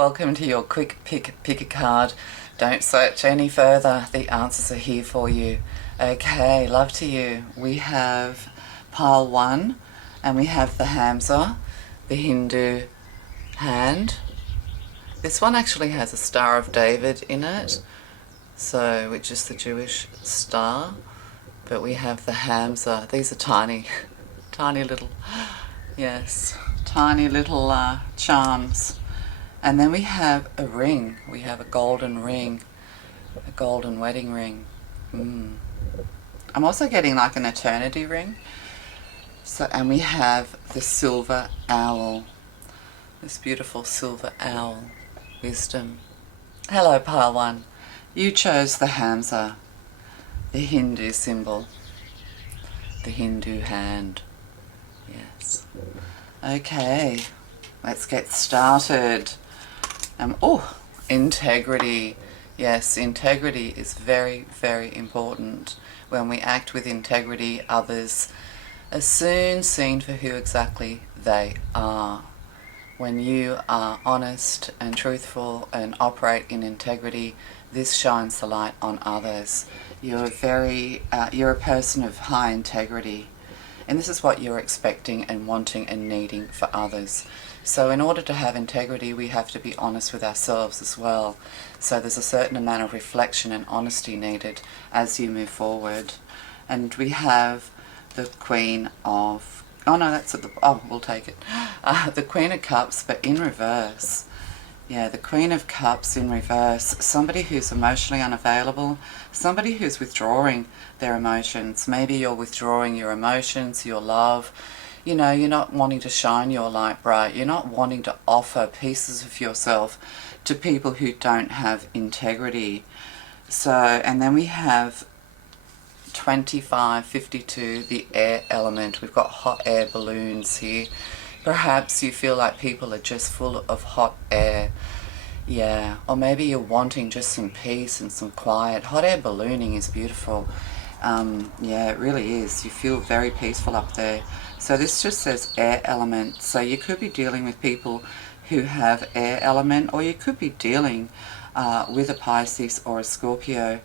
Welcome to your quick pick a card. Don't search any further. The answers are here for you. Okay, love to you. We have pile 1 and we have the Hamza, the Hindu hand. This one actually has a Star of David in it, so which is the Jewish star. But we have the Hamza. These are tiny little, yes, tiny little charms. And then we have a ring. We have a golden ring, a golden wedding ring. I'm also getting like an eternity ring. So, and we have the silver owl, this beautiful silver owl, wisdom. Hello, pile 1. You chose the Hamza, the Hindu symbol, the Hindu hand. Yes. Okay, let's get started. Integrity. Yes, integrity is very, very important. When we act with integrity, others are soon seen for who exactly they are. When you are honest and truthful and operate in integrity, this shines the light on others. You're a person of high integrity, and this is what you're expecting and wanting and needing for others. So in order to have integrity, we have to be honest with ourselves as well. So there's a certain amount of reflection and honesty needed as you move forward. And we have the Queen of... Oh no, that's at the... Oh, we'll take it. The Queen of Cups, but in reverse. Yeah, the Queen of Cups in reverse. Somebody who's emotionally unavailable. Somebody who's withdrawing their emotions. Maybe you're withdrawing your emotions, your love. You know, you're not wanting to shine your light bright. You're not wanting to offer pieces of yourself to people who don't have integrity. So, and then we have 2552, the air element. We've got hot air balloons here. Perhaps you feel like people are just full of hot air. Yeah, or maybe you're wanting just some peace and some quiet. Hot air ballooning is beautiful. Yeah, it really is. You feel very peaceful up there. So this just says air element. So you could be dealing with people who have air element, or you could be dealing with a Pisces or a Scorpio.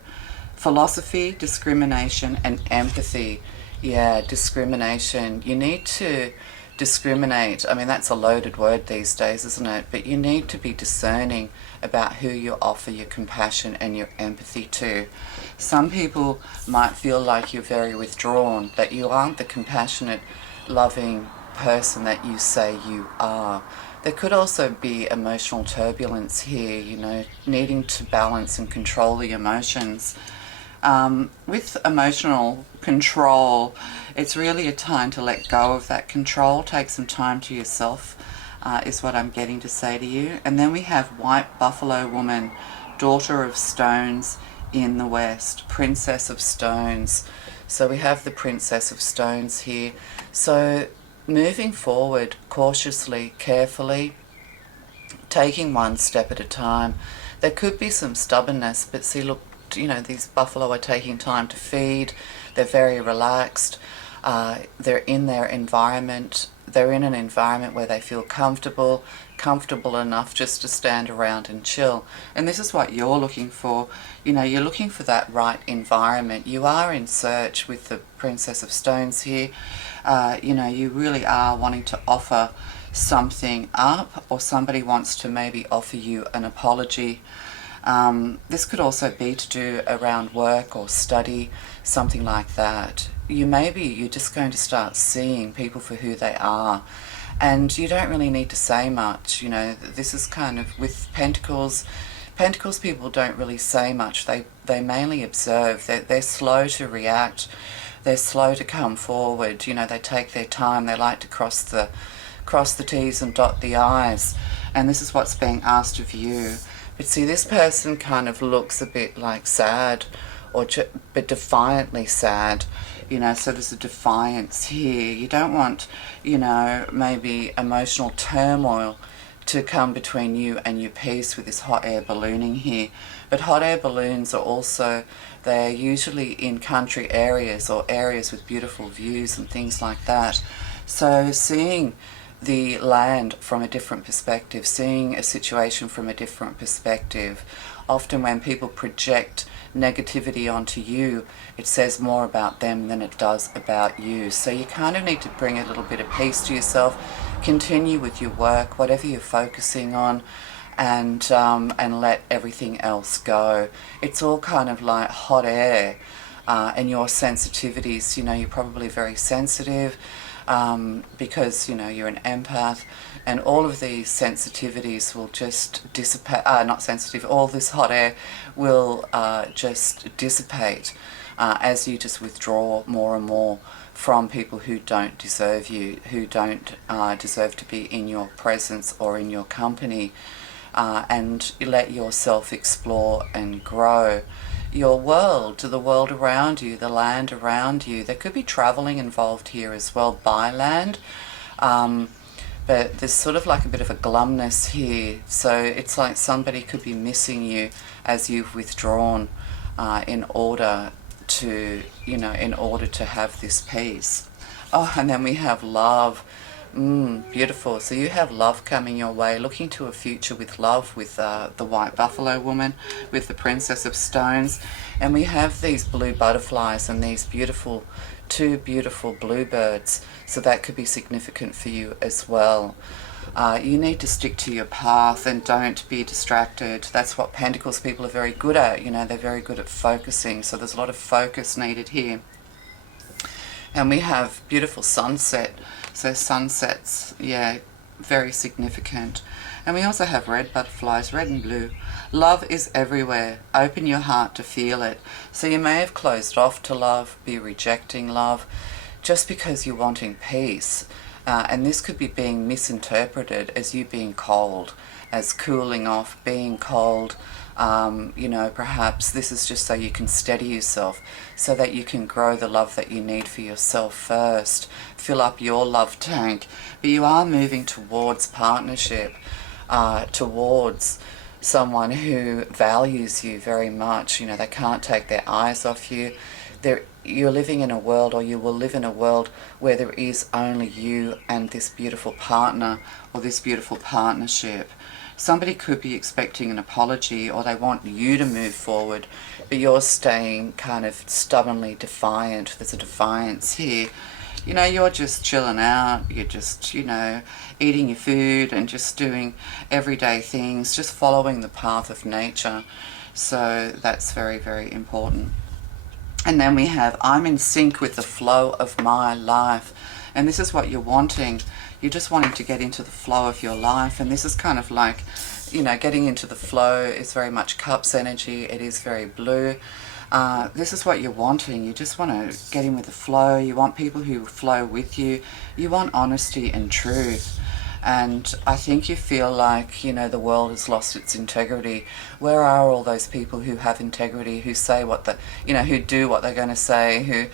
Philosophy, discrimination, and empathy. Yeah, discrimination. You need to discriminate. I mean, that's a loaded word these days, isn't it? But you need to be discerning about who you offer your compassion and your empathy to. Some people might feel like you're very withdrawn, that you aren't the compassionate, loving person that you say you are. There could also be emotional turbulence here, you know, needing to balance and control the emotions. With emotional control, it's really a time to let go of that control. Take some time to yourself, is what I'm getting to say to you. And then we have White Buffalo Woman, Daughter of Stones in the West, Princess of Stones. So we have the Princess of Stones here. So moving forward cautiously, carefully, taking one step at a time. There could be some stubbornness, but see, look, you know, these buffalo are taking time to feed. They're very relaxed. They're in their environment. They're in an environment where they feel comfortable enough just to stand around and chill. And this is what you're looking for. You know, you're looking for that right environment. You are in search with the Princess of Stones here. You know, you really are wanting to offer something up, or somebody wants to maybe offer you an apology. This could also be to do around work or study, something like that. You're just going to start seeing people for who they are, and you don't really need to say much. You know, this is kind of with Pentacles. Pentacles people don't really say much. They mainly observe. They're slow to react. They're slow to come forward. You know, they take their time. They like to cross the T's and dot the I's, and this is what's being asked of you. But see, this person kind of looks a bit like sad, but defiantly sad. You know, so there's a defiance here. You don't want, you know, maybe emotional turmoil to come between you and your peace with this hot air ballooning here. But hot air balloons are also, they're usually in country areas or areas with beautiful views and things like that. So seeing the land from a different perspective, seeing a situation from a different perspective. Often when people project negativity onto you, it says more about them than it does about you. So you kind of need to bring a little bit of peace to yourself, continue with your work, whatever you're focusing on, and let everything else go. It's all kind of like hot air, and your sensitivities, you're probably very sensitive, because you're an empath, and all of these sensitivities will just dissipate. Not sensitive, all this hot air will just dissipate as you just withdraw more and more from people who don't deserve you, who don't deserve to be in your presence or in your company, and you let yourself explore and grow your world, to the world around you, the land around you. There could be traveling involved here as well, by land, but there's sort of like a bit of a glumness here, so it's like somebody could be missing you as you've withdrawn in order to have this peace. Oh, and then we have love. Beautiful. So you have love coming your way, looking to a future with love, with the white buffalo woman, with the Princess of Stones. And we have these blue butterflies and these two beautiful bluebirds. So that could be significant for you as well. You need to stick to your path and don't be distracted. That's what Pentacles people are very good at. They're very good at focusing. So there's a lot of focus needed here. And we have beautiful sunset. So sunsets, yeah, very significant. And we also have red butterflies, red and blue. Love is everywhere. Open your heart to feel it. So you may have closed off to love, be rejecting love, just because you're wanting peace. And this could be being misinterpreted as you being cold, as cooling off, being cold. Perhaps this is just so you can steady yourself, so that you can grow the love that you need for yourself first, fill up your love tank. But you are moving towards partnership, towards someone who values you very much. They can't take their eyes off you. You're living in a world, or you will live in a world, where there is only you and this beautiful partner or this beautiful partnership. Somebody could be expecting an apology, or they want you to move forward, but you're staying kind of stubbornly defiant. There's a defiance here. You're just chilling out. You're just, eating your food and just doing everyday things, just following the path of nature. So that's very, very important. And then we have, I'm in sync with the flow of my life. And this is what you're wanting. You're just wanting to get into the flow of your life. And this is kind of like, getting into the flow is very much Cups energy. It is very blue. This is what you're wanting. You just want to get in with the flow. You want people who flow with you. You want honesty and truth. And I think you feel like, the world has lost its integrity. Where are all those people who have integrity, who say who do what they're going to say, who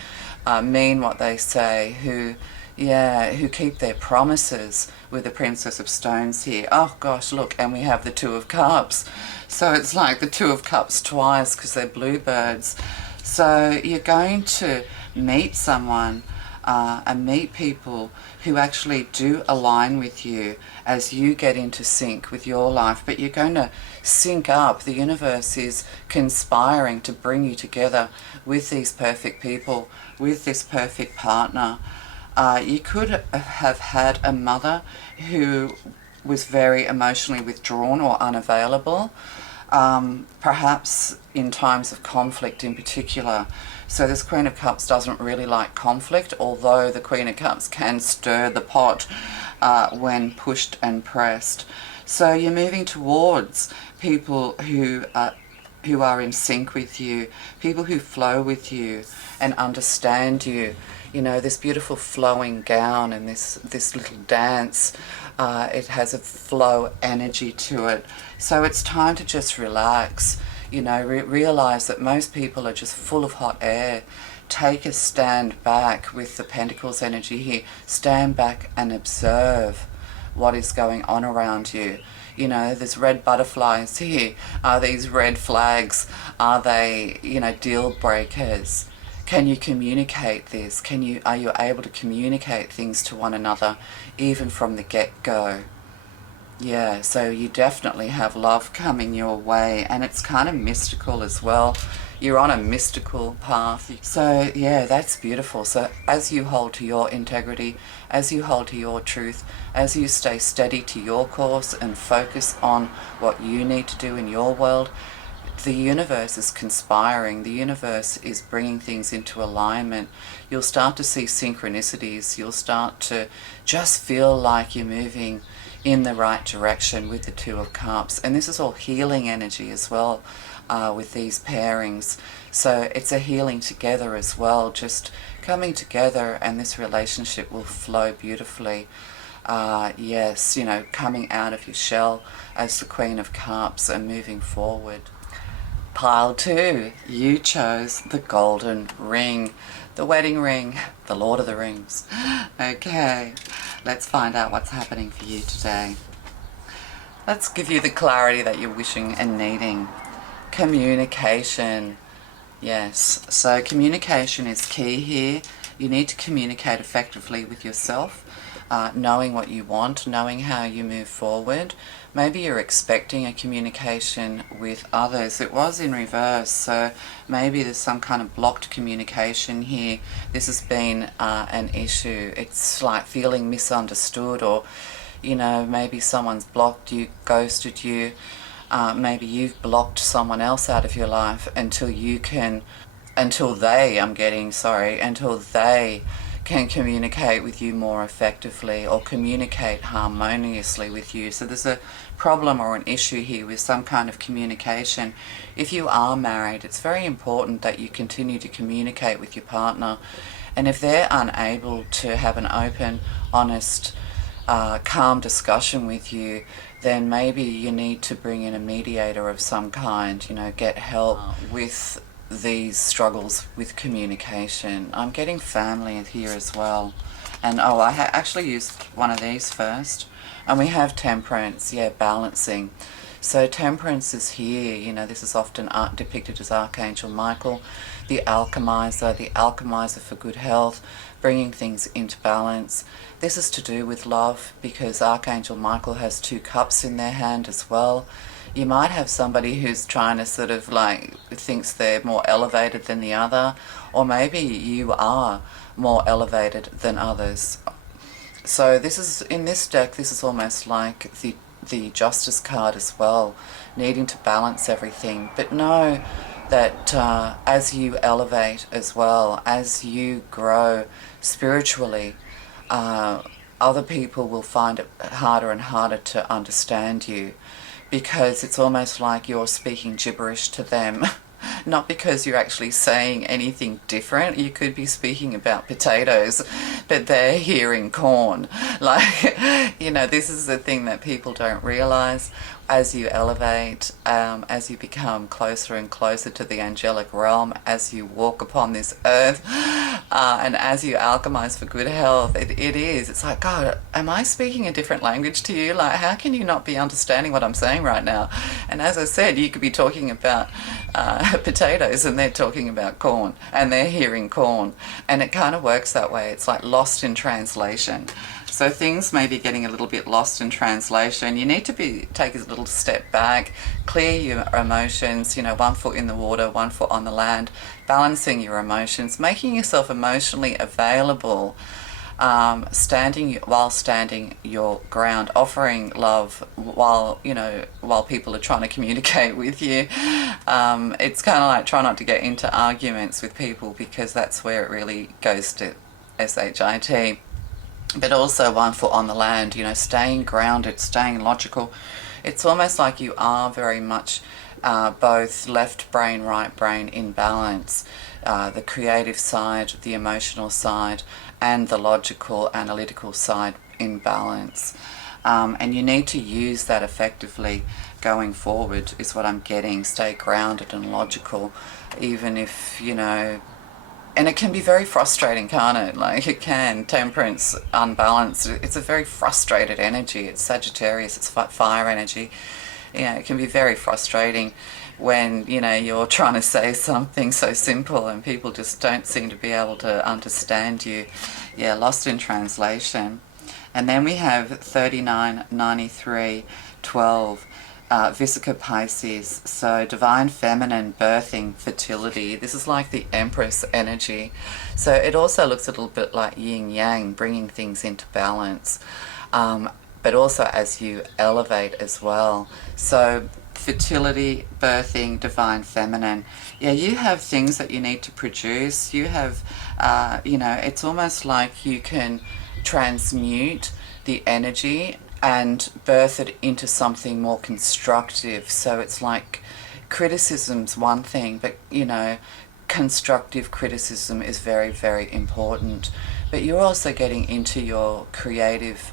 mean what they say, who keep their promises, with the Princess of Stones here. Oh gosh, look, and we have the Two of Cups. So it's like the Two of Cups twice, because they're bluebirds. So you're going to meet someone and meet people who actually do align with you as you get into sync with your life. But you're going to sync up. The universe is conspiring to bring you together with these perfect people, with this perfect partner. You could have had a mother who was very emotionally withdrawn or unavailable, perhaps in times of conflict in particular. So this Queen of Cups doesn't really like conflict, although the Queen of Cups can stir the pot when pushed and pressed. So you're moving towards people who are in sync with you, people who flow with you and understand you. This beautiful flowing gown and this little dance, it has a flow energy to it. So it's time to just relax, realize that most people are just full of hot air. Take a stand back with the Pentacles energy here. Stand back and observe what is going on around you. There's red butterflies here. Are these red flags? Are they, deal breakers? Can you communicate this? Are you able to communicate things to one another even from the get-go? Yeah, so you definitely have love coming your way, and it's kind of mystical as well. You're on a mystical path. So yeah, that's beautiful. So as you hold to your integrity, as you hold to your truth, as you stay steady to your course and focus on what you need to do in your world, the universe is conspiring. The universe is bringing things into alignment. You'll start to see synchronicities. You'll start to just feel like you're moving in the right direction with the Two of Cups. And this is all healing energy as well with these pairings. So it's a healing together as well, just coming together, and this relationship will flow beautifully. Yes, you know, coming out of your shell as the Queen of Cups and moving forward. Pile 2, you chose the golden ring, the wedding ring, the Lord of the Rings. Okay, let's find out what's happening for you today. Let's give you the clarity that you're wishing and needing. Communication. Yes, so communication is key here. You need to communicate effectively with yourself, knowing what you want, knowing how you move forward. Maybe you're expecting a communication with others. It was in reverse, so maybe there's some kind of blocked communication here. This has been an issue. It's like feeling misunderstood, or, you know, maybe someone's blocked you, ghosted you. Maybe you've blocked someone else out of your life until they can communicate with you more effectively or communicate harmoniously with you. So there's a problem or an issue here with some kind of communication. If you are married, it's very important that you continue to communicate with your partner. And if they're unable to have an open, honest, calm discussion with you, then maybe you need to bring in a mediator of some kind, you know, get help with these struggles with communication. I'm getting family here as well. And I actually used one of these first. And we have temperance, yeah, balancing. So temperance is here, you know, this is often depicted as Archangel Michael, the alchemizer for good health, bringing things into balance. This is to do with love, because Archangel Michael has 2 cups in their hand as well. You might have somebody who's trying to sort of like thinks they're more elevated than the other, or maybe you are more elevated than others. So this is, in this deck, this is almost like the Justice card as well, needing to balance everything. But know that as you elevate as well, as you grow spiritually, other people will find it harder and harder to understand you, because it's almost like you're speaking gibberish to them. Not because you're actually saying anything different. You could be speaking about potatoes, but they're hearing corn. Like, you know, this is the thing that people don't realize. As you elevate, as you become closer and closer to the angelic realm, as you walk upon this earth, and as you alchemize for good health, it's like, God, am I speaking a different language to you? Like, how can you not be understanding what I'm saying right now? And as I said, you could be talking about potatoes and they're talking about corn, and they're hearing corn, and it kind of works that way. It's like lost in translation. So things may be getting a little bit lost in translation. You need to take a little step back, clear your emotions, you know, 1 foot in the water, 1 foot on the land, balancing your emotions, making yourself emotionally available, standing your ground, offering love while people are trying to communicate with you. It's kind of like try not to get into arguments with people, because that's where it really goes to shit. But also 1 foot on the land, you know, staying grounded, staying logical. It's almost like you are very much both left brain, right brain in balance. The creative side, the emotional side, and the logical, analytical side in balance. And you need to use that effectively going forward, is what I'm getting. Stay grounded and logical, even if, you know, and it can be very frustrating, can't it? Like, it can. Temperance, unbalanced. It's a very frustrated energy. It's Sagittarius. It's fire energy. You know, it can be very frustrating. when, you know, you're trying to say something so simple and people just don't seem to be able to understand you. Yeah, lost in translation. And then we have 39, 93, 12, Vesica Pisces. So divine feminine, birthing, fertility. This is like the Empress energy. So it also looks a little bit like yin yang, bringing things into balance. But also as you elevate as well. So fertility, birthing, divine feminine. Yeah, you have things that you need to produce. You have, you know, it's almost like you can transmute the energy and birth it into something more constructive. So it's like criticism's one thing, but, you know, constructive criticism is very, very important. But you're also getting into your creative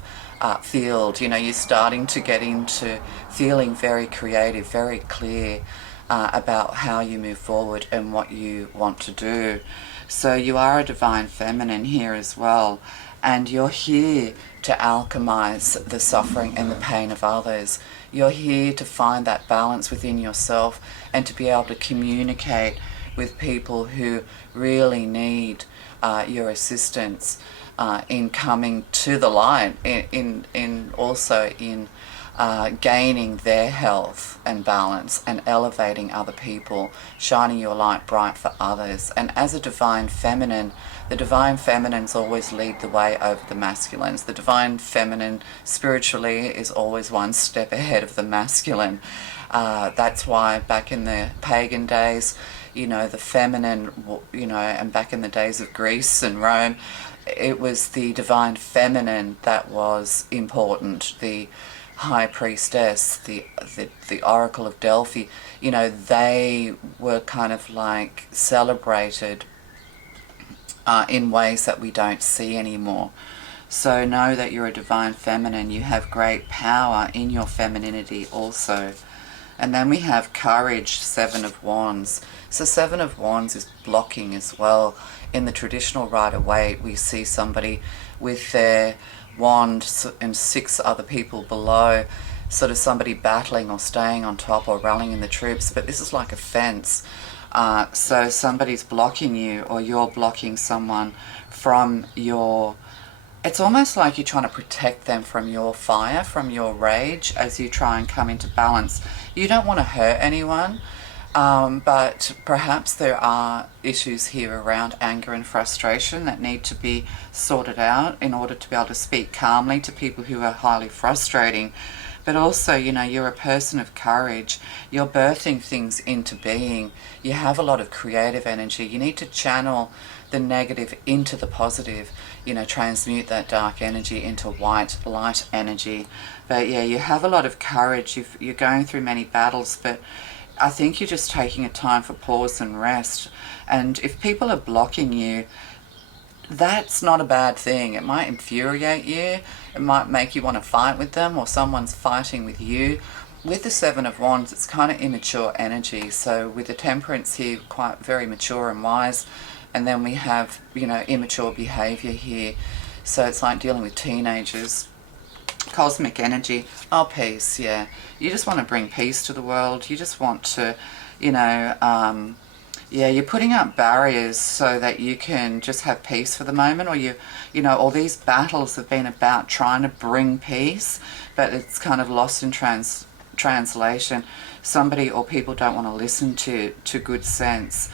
field. You know, you're starting to get into feeling very creative, very clear about how you move forward and what you want to do. So you are a divine feminine here as well, and you're here to alchemize the suffering and the pain of others. You're here to find that balance within yourself and to be able to communicate with people who really need your assistance in coming to the light, in also in gaining their health and balance and elevating other people, shining your light bright for others. And as a divine feminine, the divine feminines always lead the way over the masculines. The divine feminine spiritually is always one step ahead of the masculine. That's why back in the pagan days, you know, the feminine, you know, and back in the days of Greece and Rome, it was the divine feminine that was important. The high priestess, the oracle of Delphi, you know, they were kind of like celebrated in ways that we don't see anymore. So know that you're a divine feminine. You have great power in your femininity also. And then we have courage, Seven of Wands. So Seven of Wands is blocking as well. In the traditional Rider-Waite, we see somebody with their wand and 6 other people below, sort of somebody battling or staying on top or rallying the troops. But this is like a fence. So somebody's blocking you, or you're blocking someone from your... It's almost like you're trying to protect them from your fire, from your rage, as you try and come into balance. You don't want to hurt anyone, but perhaps there are issues here around anger and frustration that need to be sorted out in order to be able to speak calmly to people who are highly frustrating. But also, you know, you're a person of courage. You're birthing things into being. You have a lot of creative energy. You need to channel the negative into the positive, you know, transmute that dark energy into white light energy. But yeah, you have a lot of courage. You're going through many battles, but I think you're just taking a time for pause and rest. And if people are blocking you, that's not a bad thing. It might infuriate you. It might make you want to fight with them, or someone's fighting with you. With the Seven of Wands, it's kind of immature energy. So with the Temperance here, quite very mature and wise. And then we have, you know, immature behavior here. So it's like dealing with teenagers. Cosmic energy. Oh, peace, yeah. You just want to bring peace to the world. You just want to, you know, yeah, you're putting up barriers so that you can just have peace for the moment, or you know, all these battles have been about trying to bring peace, but it's kind of lost in translation. Somebody or people don't want to listen to good sense.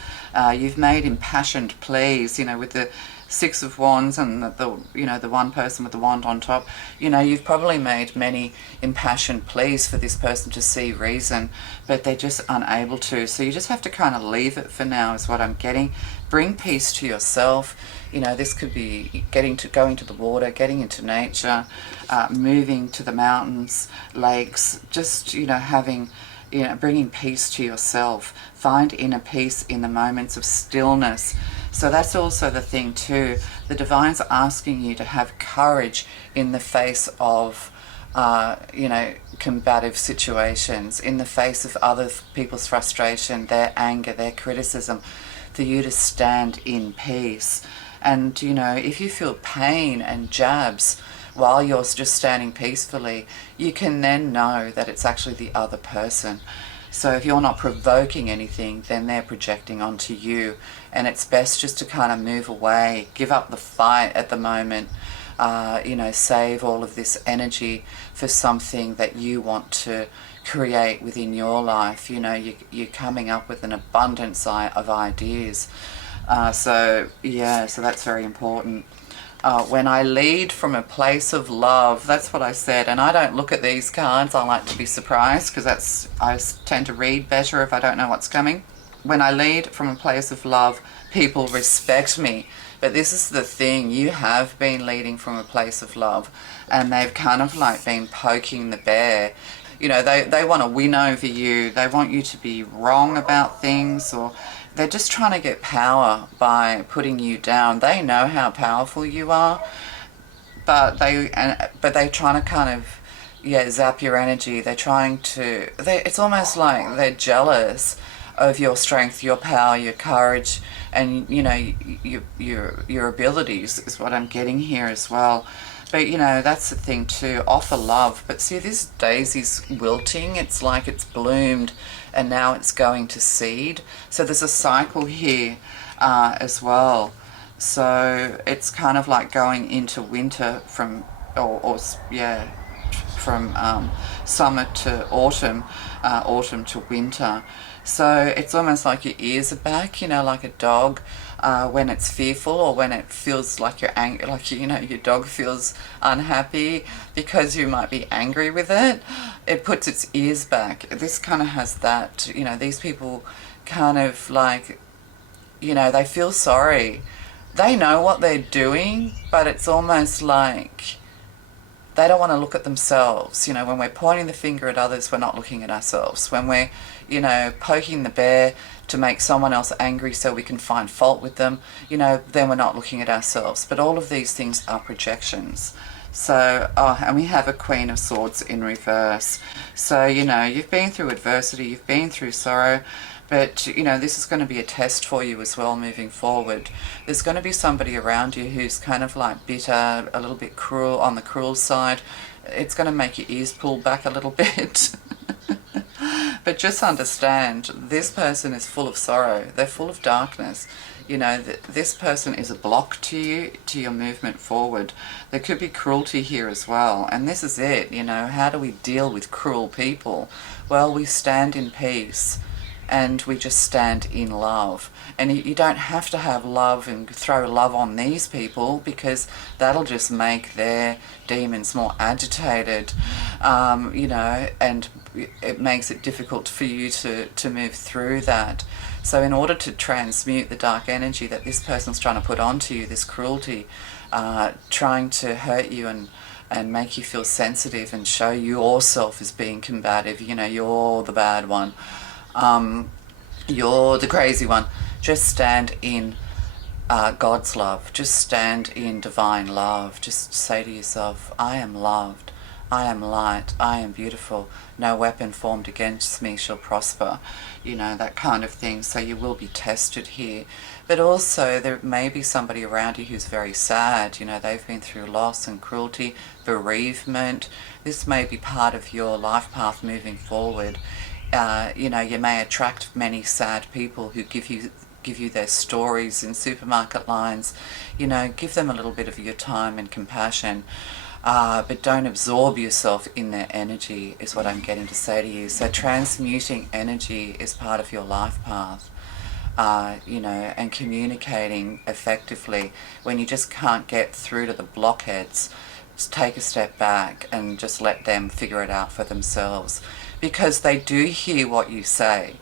You've made impassioned pleas, you know, with the Six of Wands and the you know, the one person with the wand on top. You know, you've probably made many impassioned pleas for this person to see reason, but they're just unable to. So you just have to kind of leave it for now, is what I'm getting. Bring peace to yourself. You know, this could be going to the water, getting into nature, moving to the mountains, lakes, just, you know, having, you know, bringing peace to yourself. Find inner peace in the moments of stillness. So that's also the thing too. The Divine's asking you to have courage in the face of, you know, combative situations, in the face of other people's frustration, their anger, their criticism, for you to stand in peace. And, you know, if you feel pain and jabs while you're just standing peacefully, you can then know that it's actually the other person. So if you're not provoking anything, then they're projecting onto you. And it's best just to kind of move away, give up the fight at the moment, you know, save all of this energy for something that you want to create within your life. You know, you're coming up with an abundance of ideas. So that's very important. When I lead from a place of love, that's what I said. And I don't look at these cards. I like to be surprised because I tend to read better if I don't know what's coming. When I lead from a place of love, people respect me. But this is the thing, you have been leading from a place of love, and they've kind of like been poking the bear. You know, they want to win over you. They want you to be wrong about things, or they're just trying to get power by putting you down. They know how powerful you are, but they're trying to kind of zap your energy. They're trying to. It's almost like they're jealous of your strength, your power, your courage, and you know your abilities is what I'm getting here as well. But you know, that's the thing too, offer love. But see, this daisy's wilting. It's like it's bloomed and now it's going to seed. So there's a cycle here as well. So it's kind of like going into winter from summer to autumn, autumn to winter. So it's almost like your ears are back, you know, like a dog when it's fearful, or when it feels like you're angry, like, you know, your dog feels unhappy because you might be angry with it. It puts its ears back. This kind of has that, you know, these people kind of like, you know, they feel sorry. They know what they're doing, but it's almost like they don't want to look at themselves. You know, when we're pointing the finger at others, we're not looking at ourselves. When we're, you know, poking the bear to make someone else angry so we can find fault with them, you know, then we're not looking at ourselves. But all of these things are projections. So, and we have a Queen of Swords in reverse. So, you know, you've been through adversity, you've been through sorrow, but, you know, this is going to be a test for you as well moving forward. There's going to be somebody around you who's kind of like bitter, a little bit cruel, on the cruel side. It's going to make your ears pull back a little bit. But just understand, this person is full of sorrow. They're full of darkness. You know, this person is a block to you, to your movement forward. There could be cruelty here as well. And this is it, you know, how do we deal with cruel people? Well, we stand in peace. And we just stand in love. And you don't have to have love and throw love on these people, because that'll just make their demons more agitated, you know, and it makes it difficult for you to move through that. So in order to transmute the dark energy that this person's trying to put onto you, this cruelty, trying to hurt you and make you feel sensitive and show yourself as being combative, you know, you're the bad one. You're the crazy one. Just stand in God's love. Just stand in divine love. Just say to yourself, I am loved. I am light. I am beautiful. No weapon formed against me shall prosper. You know, that kind of thing. So you will be tested here. But also there may be somebody around you who's very sad. You know, they've been through loss and cruelty, bereavement. This may be part of your life path moving forward. You know, you may attract many sad people who give you their stories in supermarket lines. You know, give them a little bit of your time and compassion, but don't absorb yourself in their energy, is what I'm getting to say to you. So transmuting energy is part of your life path, you know, and communicating effectively. When you just can't get through to the blockheads, just take a step back and just let them figure it out for themselves. Because they do hear what you say.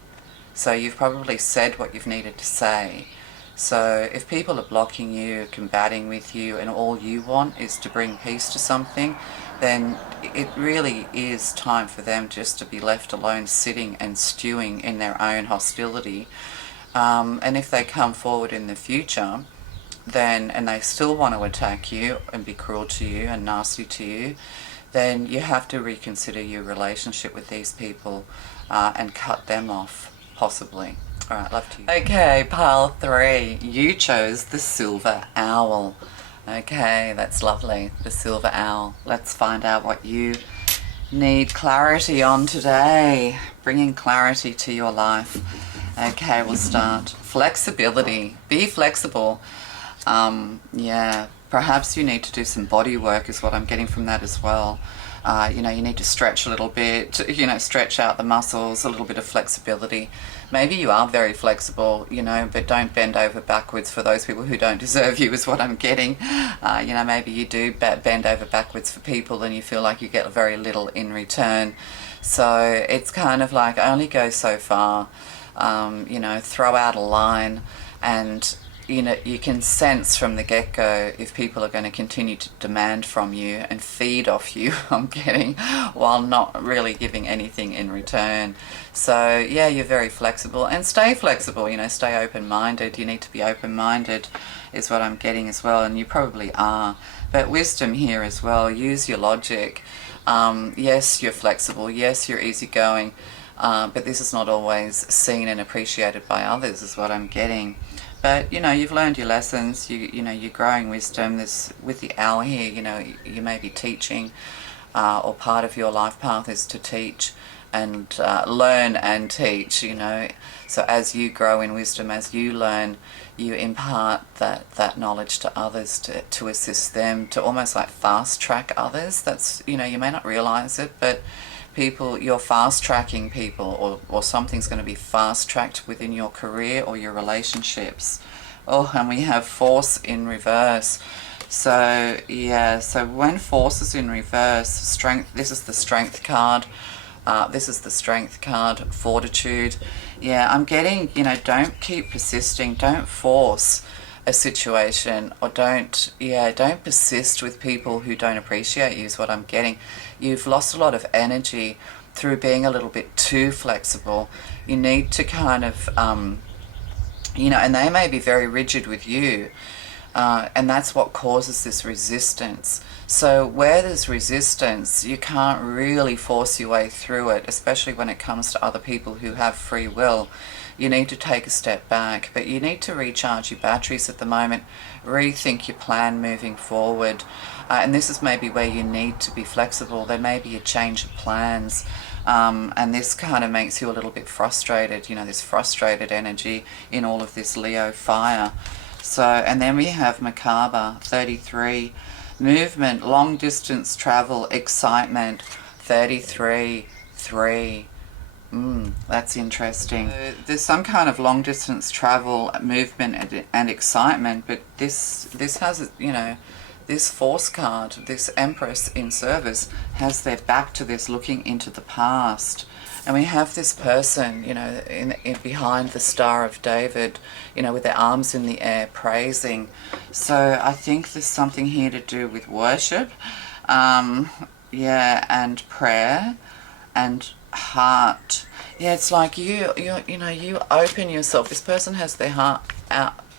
So you've probably said what you've needed to say. So if people are blocking you, combating with you, and all you want is to bring peace to something, then it really is time for them just to be left alone, sitting and stewing in their own hostility. And if they come forward in the future, then, and they still want to attack you and be cruel to you and nasty to you, then you have to reconsider your relationship with these people and cut them off, possibly. All right, love to you. Okay, pile 3. You chose the silver owl. Okay, that's lovely, the silver owl. Let's find out what you need clarity on today. bringing clarity to your life. Okay, we'll start. Flexibility. Be flexible. Yeah, perhaps you need to do some body work is what I'm getting from that as well. You know, you need to stretch a little bit, you know, stretch out the muscles, a little bit of flexibility. Maybe you are very flexible, you know, but don't bend over backwards for those people who don't deserve you is what I'm getting. You know, maybe you do bend over backwards for people and you feel like you get very little in return. So it's kind of like only go so far, you know, throw out a line, and you know, you can sense from the get-go if people are going to continue to demand from you and feed off you, I'm getting, while not really giving anything in return. So yeah, you're very flexible, and stay flexible, you know, stay open-minded. You need to be open-minded is what I'm getting as well, and you probably are. But wisdom here as well, use your logic. Yes, you're flexible, yes, you're easygoing, but this is not always seen and appreciated by others is what I'm getting. But, you know, you've learned your lessons, you know, you're growing wisdom. This, with the owl here, you know, you may be teaching, or part of your life path is to teach and learn and teach, you know. So as you grow in wisdom, as you learn, you impart that knowledge to others to assist them, to almost like fast track others. That's, you know, you may not realize it, but people, you're fast tracking people, or something's going to be fast tracked within your career or your relationships. Oh, and we have force in reverse. So yeah, so when force is in reverse, strength, this is the strength card. This is the strength card, fortitude. Yeah, I'm getting, you know, don't keep persisting, don't force a situation, or don't persist with people who don't appreciate you is what I'm getting. You've lost a lot of energy through being a little bit too flexible. You need to kind of, you know, and they may be very rigid with you, and that's what causes this resistance. So where there's resistance, you can't really force your way through it, especially when it comes to other people who have free will. You need to take a step back, but you need to recharge your batteries at the moment, rethink your plan moving forward. And this is maybe where you need to be flexible. There may be a change of plans, and this kind of makes you a little bit frustrated, you know, this frustrated energy in all of this Leo fire. So, and then we have Macabre, 33, movement, long distance travel, excitement, 33, 3. That's interesting. There's some kind of long distance travel, movement and excitement, but this has, you know, this force card, this Empress in service, has their back to this, looking into the past. And we have this person, you know, in behind the Star of David, you know, with their arms in the air, praising. So I think there's something here to do with worship, yeah, and prayer and heart. Yeah, it's like you know, you open yourself. This person has their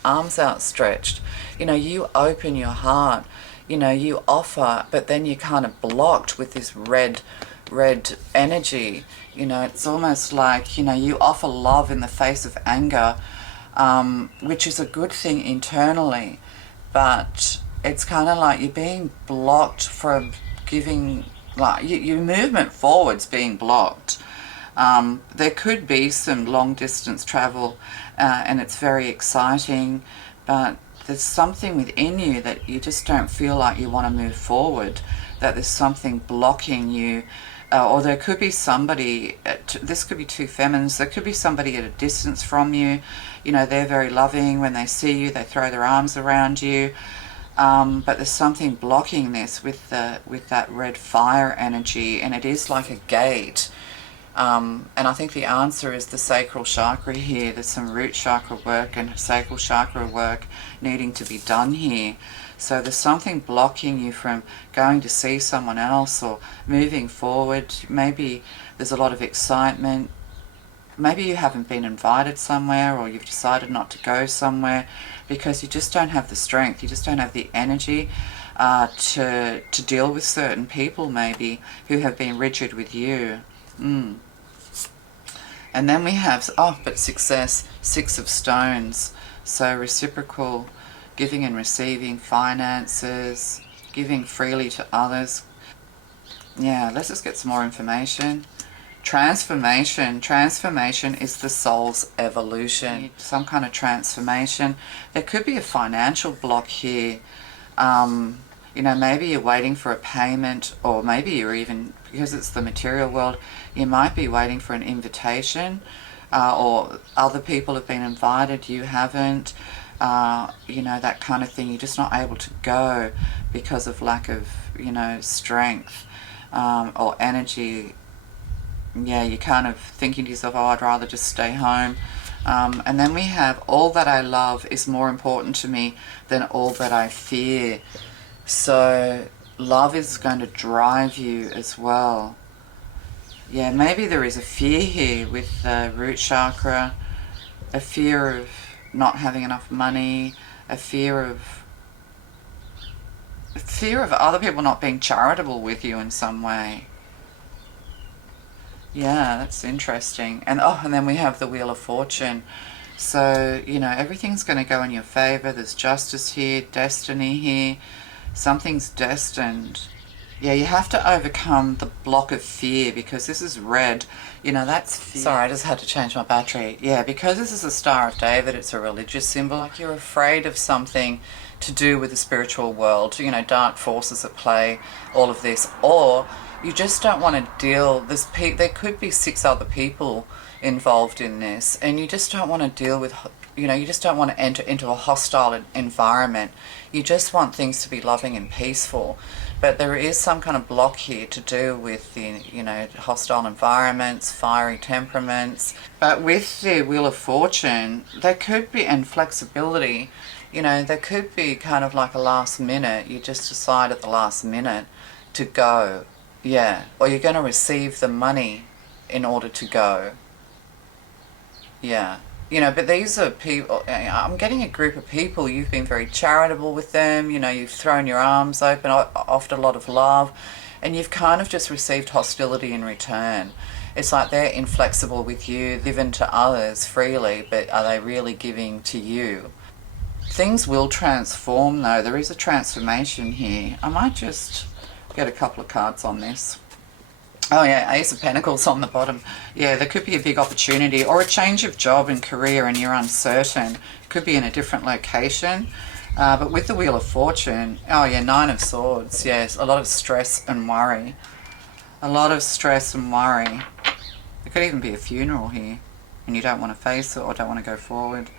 arms outstretched. You know, you open your heart. You know, you offer, but then you're kind of blocked with this red energy. You know, it's almost like, you know, you offer love in the face of anger, which is a good thing internally, but it's kind of like you're being blocked from giving, like your movement forward's being blocked. There could be some long distance travel, and it's very exciting, but there's something within you that you just don't feel like you want to move forward, that there's something blocking you. Or there could be somebody, this could be two feminines, there could be somebody at a distance from you. You know, they're very loving. When they see you, they throw their arms around you. But there's something blocking this with that red fire energy, and it is like a gate. And I think the answer is the sacral chakra here. There's some root chakra work and sacral chakra work needing to be done here. So there's something blocking you from going to see someone else or moving forward. Maybe there's a lot of excitement. Maybe you haven't been invited somewhere, or you've decided not to go somewhere because you just don't have the strength. You just don't have the energy to deal with certain people maybe who have been rigid with you. And then we have, but success, 6 of stones. So reciprocal, giving and receiving, finances, giving freely to others. Yeah, let's just get some more information. Transformation. Transformation is the soul's evolution. Some kind of transformation. There could be a financial block here. You know, maybe you're waiting for a payment, or maybe you're even, because it's the material world, you might be waiting for an invitation, or other people have been invited, you haven't, you know, that kind of thing. You're just not able to go because of lack of, you know, strength or energy. Yeah, you're kind of thinking to yourself, oh, I'd rather just stay home. And then we have, all that I love is more important to me than all that I fear. So love is going to drive you as well. Yeah, maybe there is a fear here with the root chakra, a fear of not having enough money, a fear of other people not being charitable with you in some way. Yeah, that's interesting. And and then we have the Wheel of Fortune. So, you know, everything's going to go in your favor. There's justice here, destiny here. Something's destined. Yeah, you have to overcome the block of fear, because this is red. You know, that's fear. Sorry, I just had to change my battery. Yeah, because this is a Star of David, it's a religious symbol. Like you're afraid of something to do with the spiritual world, you know, dark forces at play, all of this. Or you just don't want to deal, there could be 6 other people involved in this, and you just don't want to deal with, you know, you just don't want to enter into a hostile environment. You just want things to be loving and peaceful. But there is some kind of block here to do with the, you know, hostile environments, fiery temperaments. But with the Wheel of Fortune, there could be, and flexibility, you know, there could be kind of like a last minute, you just decide at the last minute to go. Yeah, or you're going to receive the money in order to go. Yeah. You know, but these are people, I'm getting a group of people, you've been very charitable with them, you know, you've thrown your arms open, offered a lot of love, and you've kind of just received hostility in return. It's like they're inflexible with you, given to others freely, but are they really giving to you? Things will transform though, there is a transformation here. I might just get a couple of cards on this. Oh yeah, Ace of Pentacles on the bottom. Yeah, there could be a big opportunity or a change of job and career, and you're uncertain. Could be in a different location. But with the Wheel of Fortune, oh yeah, 9 of Swords. Yes, a lot of stress and worry. A lot of stress and worry. There could even be a funeral here, and you don't want to face it or don't want to go forward.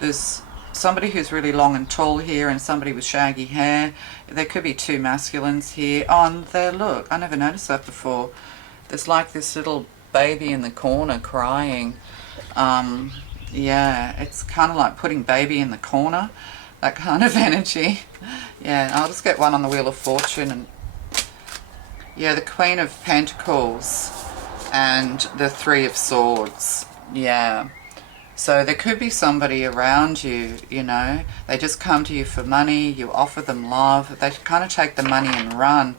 There's somebody who's really long and tall here, and somebody with shaggy hair. There could be 2 masculines here. Oh, and there, look, I never noticed that before. There's like this little baby in the corner crying. Yeah, it's kind of like putting baby in the corner, that kind of energy. Yeah, I'll just get one on the Wheel of Fortune. And yeah, the Queen of Pentacles and the 3 of Swords. Yeah. So there could be somebody around you, you know, they just come to you for money, you offer them love, they kind of take the money and run.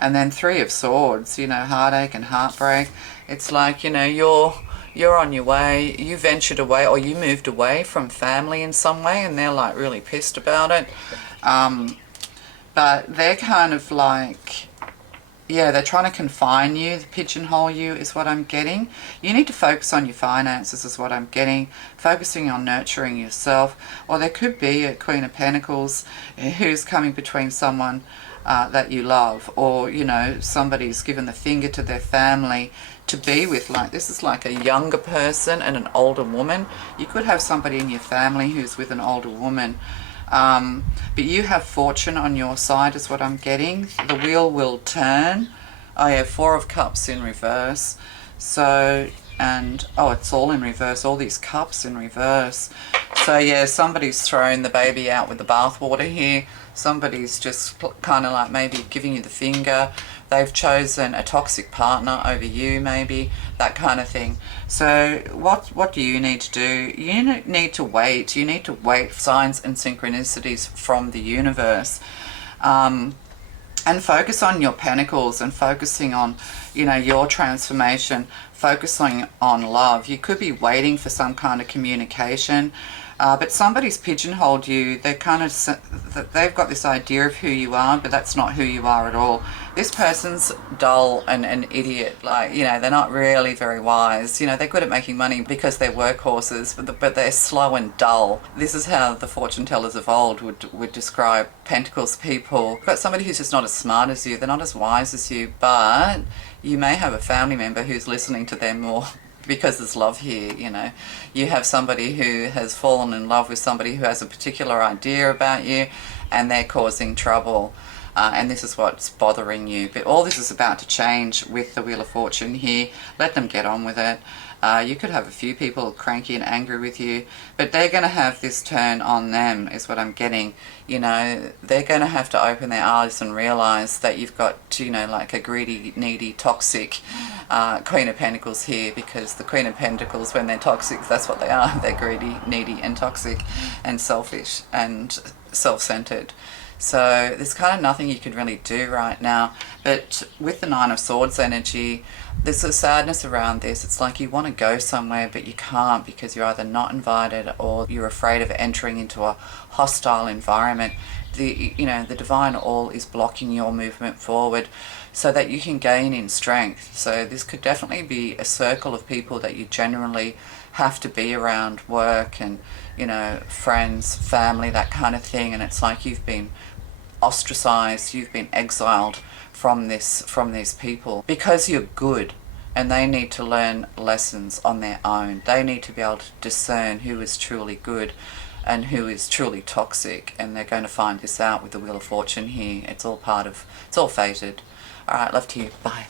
And then 3 of Swords, you know, heartache and heartbreak. It's like, you know, you're on your way, you ventured away, or you moved away from family in some way, and they're like really pissed about it. But they're kind of like, yeah, they're trying to confine you, pigeonhole you is what I'm getting. You need to focus on your finances is what I'm getting, focusing on nurturing yourself. Or there could be a Queen of Pentacles who's coming between someone that you love, or, you know, somebody's given the finger to their family to be with. Like, this is like a younger person and an older woman. You could have somebody in your family who's with an older woman. But you have fortune on your side is what I'm getting. The wheel will turn. I have 4 of Cups in reverse. So, and, oh, it's all in reverse. All these cups in reverse. So, yeah, somebody's thrown the baby out with the bathwater here. Somebody's just kind of like maybe giving you the finger. They've chosen a toxic partner over you, maybe, that kind of thing. So what do you need to do? You need to wait. You need to wait for signs and synchronicities from the universe. And focus on your pentacles and focusing on, you know, your transformation, focusing on love. You could be waiting for some kind of communication. But somebody's pigeonholed you. They're kind of, they've got this idea of who you are, but that's not who you are at all. This person's dull and an idiot. Like, you know, they're not really very wise. You know, they're good at making money because they're workhorses, but they're slow and dull. This is how the fortune tellers of old would describe Pentacles people. You've got somebody who's just not as smart as you. They're not as wise as you, but you may have a family member who's listening to them more because there's love here, you know. You have somebody who has fallen in love with somebody who has a particular idea about you, and they're causing trouble. And this is what's bothering you. But all this is about to change with the Wheel of Fortune here. Let them get on with it. You could have a few people cranky and angry with you, but they're going to have this turn on them, is what I'm getting. You know, they're going to have to open their eyes and realise that you've got, you know, like a greedy, needy, toxic Queen of Pentacles here, because the Queen of Pentacles, when they're toxic, that's what they are. They're greedy, needy and toxic and selfish and self-centered. So there's kind of nothing you can really do right now. But with the Nine of Swords energy, there's a sadness around this. It's like you want to go somewhere, but you can't because you're either not invited or you're afraid of entering into a hostile environment. The divine all is blocking your movement forward so that you can gain in strength. So this could definitely be a circle of people that you generally have to be around, work and, you know, friends, family, that kind of thing. And it's like you've been ostracized, you've been exiled from these people because you're good, and they need to learn lessons on their own. They need to be able to discern who is truly good and who is truly toxic, and they're going to find this out with the Wheel of Fortune here. It's all fated. All right, love to you. Bye.